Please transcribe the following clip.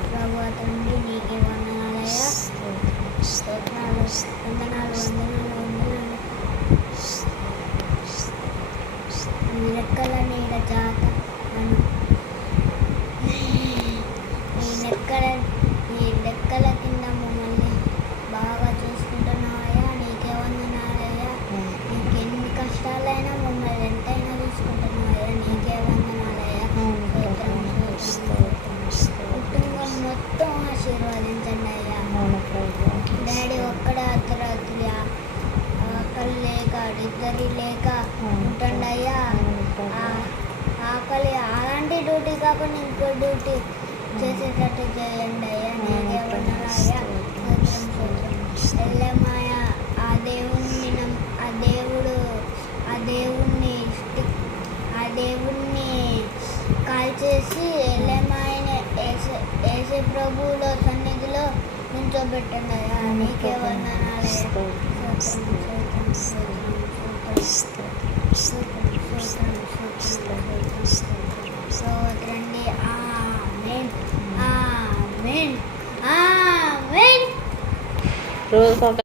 ప్రభు తండ్రి నీకే వందనాలయ స్తోత్రాలు వందనాలు వందనాలు వందనాలు. నీ రెక్కల నీడ జాత నీ రెక్కల కింద మమ్మల్ని బాగా చూసుకుంటున్నావయ్యా, నీకే వందనాలయ్యా. నీకు ఎన్ని కష్టాలైనా మమ్మల్ని ఎంతైనా చూసుకుంటున్నావయ్యా, నీకే వందనాలయ్యా. కుటుంబం మొత్తం ఆశీర్వదించండి అయ్యా. డాడీ ఒక్కడే అర్ధరాత్రి ఆకలి లేక ఇద్దరి లేక ఉంటండి అయ్యా. ఆకలి అలాంటి డ్యూటీ కాకుండా ఇంకో డ్యూటీ చేసేటట్టు చేయండి అయ్యా, నీకే వందనాలయ్యా. ఎల్లమాయ ఆ దేవుణ్ణి కాల్చేసి ఎల్లమాయని ఏసే ప్రభువులో సన్నిధిలో నిల్చోబెట్టండి అయ్యా, నీకే వందనాలయ్యా. స్తోత్రండి. ఆమేన్ ఆమేన్ ఆమేన్. రోజు